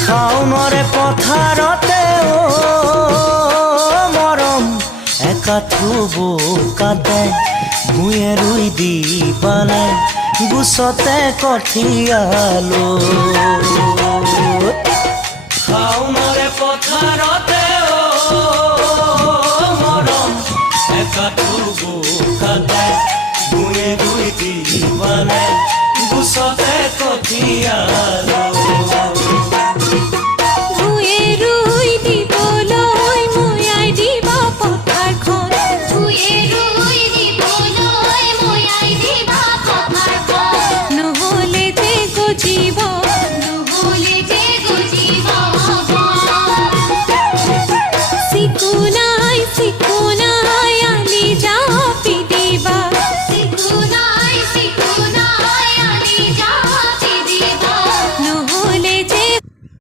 শাওনরে পথাৰতে মৰম একাঠু বোকাতে ভূঞে ৰুই দিবানে গুচতে কঠিয়ালো শাওনরে পথাৰ